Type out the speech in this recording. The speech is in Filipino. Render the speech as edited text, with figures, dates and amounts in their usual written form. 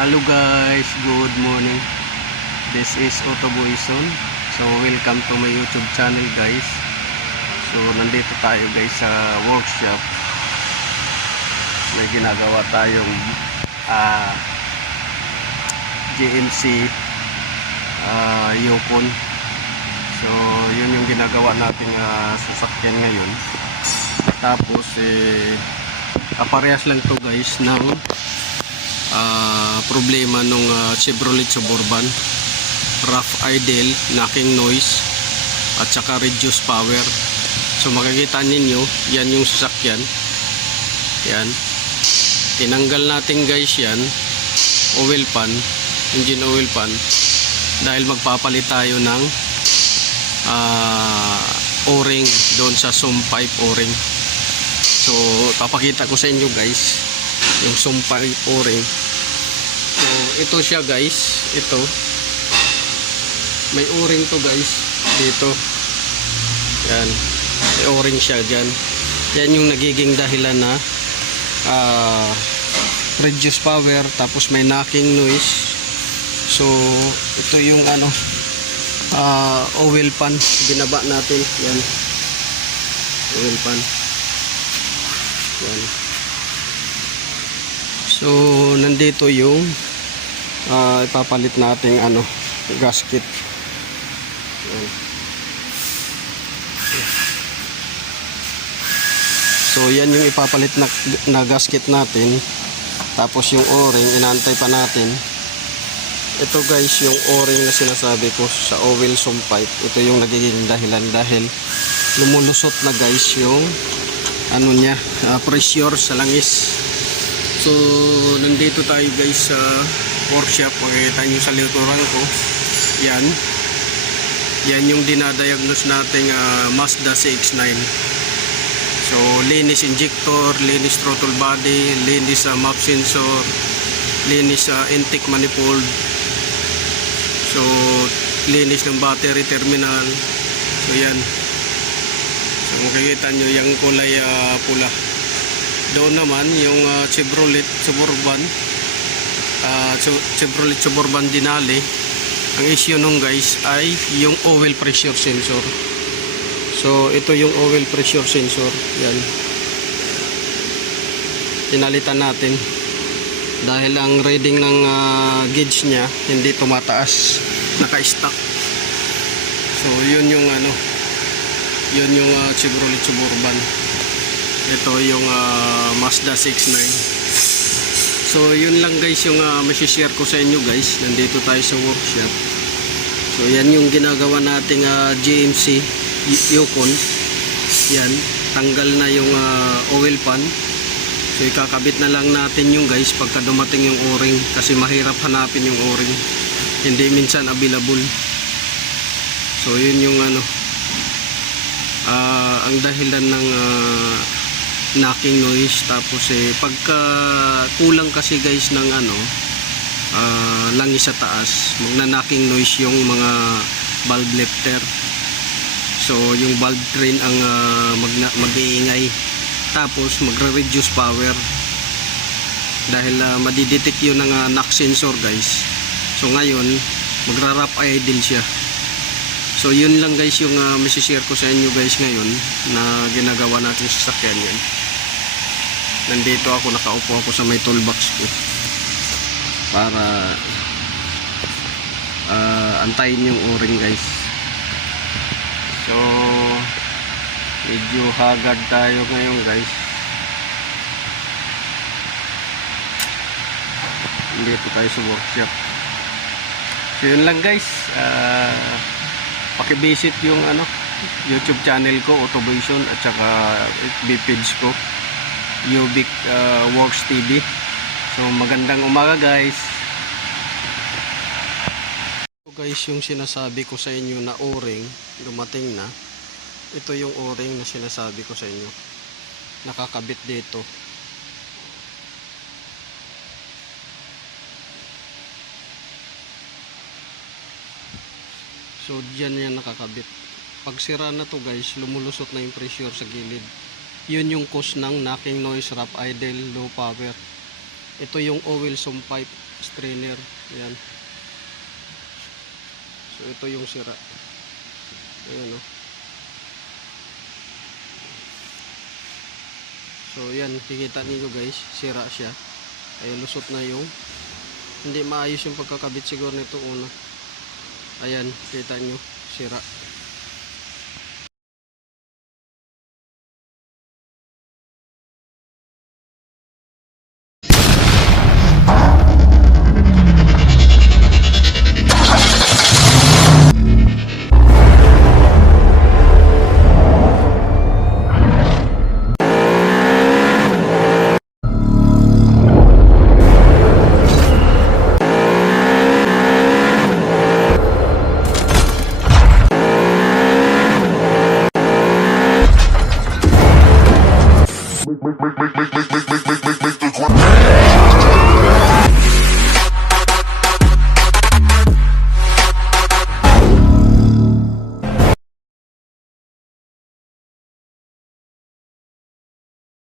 Hello guys, good morning. This is Otto Boyson. So welcome to my YouTube channel guys. So nandito tayo guys sa workshop. May ginagawa tayong GMC Yukon. So yun yung ginagawa nating sasakyan ngayon. Tapos parehas lang to guys ng problema nung Chevrolet Suburban, rough idle, knocking noise at saka reduced power. So makikita ninyo, yan yung sasakyan. Yan, tinanggal natin guys yan, oil pan, engine oil pan, dahil magpapalit tayo ng o-ring doon sa sump pipe o-ring. So papakita ko sa inyo guys yung sump pipe o-ring. So ito siya guys, ito may o-ring to guys dito. Yan, may o-ring siya dyan. Yan yung nagiging dahilan na reduce power, tapos may knocking noise. So ito yung oil pan, binaba natin. Yan, oil pan. Yan. So nandito yung ipapalit nating gasket. Yan. So yan yung ipapalit na gasket natin. Tapos yung o-ring inaantay pa natin. Ito guys yung o-ring na sinasabi ko sa oil sump pipe. Ito yung nagiging dahilan dahil lumulusot na guys yung pressure sa langis. So nandito tayo guys sa workshop. Makikita nyo sa likuran ko, yan yung dinadiagnose nating Mazda CX-9. So linis injector, linis throttle body, linis map sensor, linis intake manifold, so linis ng battery terminal. So yan, so makikita nyo yung kulay pula. Doon naman yung Chevrolet Suburban Denali. Ang issue nung guys ay yung oil pressure sensor. So ito yung oil pressure sensor. Yan, pinalitan natin dahil ang reading ng gauge nya hindi tumataas, naka-stack. So yun yung Chevrolet Suburban. Ito yung Mazda CX-9. So yun lang guys yung masishare ko sa inyo guys. Nandito tayo sa workshop. So yan yung ginagawa nating GMC Yukon. Yan, tanggal na yung oil pan. So ikakabit na lang natin yung guys pagka dumating yung o-ring, kasi mahirap hanapin yung o-ring, hindi minsan available. So yun yung ang dahilan ng knocking noise. Tapos pagka kulang kasi guys ng langis sa taas, magna-knocking noise yung mga valve lifter. So yung valve train ang mag-iingay, tapos magre-reduce power dahil madidetect yun ng knock sensor guys. So ngayon magra-rough idle siya. So yun lang guys yung masishare ko sa inyo guys ngayon na ginagawa natin sa sasakyan yan. Nandito ako, nakaupo ako sa may toolbox ko para antayin yung o-ring guys. So medyo haggard tayo ngayon guys. Dito tayo sa workshop. So yun lang guys. Pakivisit yung YouTube channel ko, Otto Boyson, at saka FB page ko, Ubik Works TV. So magandang umaga guys. So guys, yung sinasabi ko sa inyo na o-ring dumating na. Ito yung o-ring na sinasabi ko sa inyo, nakakabit dito. So dyan yan nakakabit. Pag sira na to guys, lumulusot na yung pressure sa gilid. Yun yung cause ng knocking noise, rough idle, low power. Ito yung oil sump pipe. strainer. Ayan. So ito yung sira. Ayan o. So yan, kikita niyo guys, sira siya. Ay lusot na yung hindi maayos yung pagkakabit siguro nito una. Ayan, kita nyo, sira. Make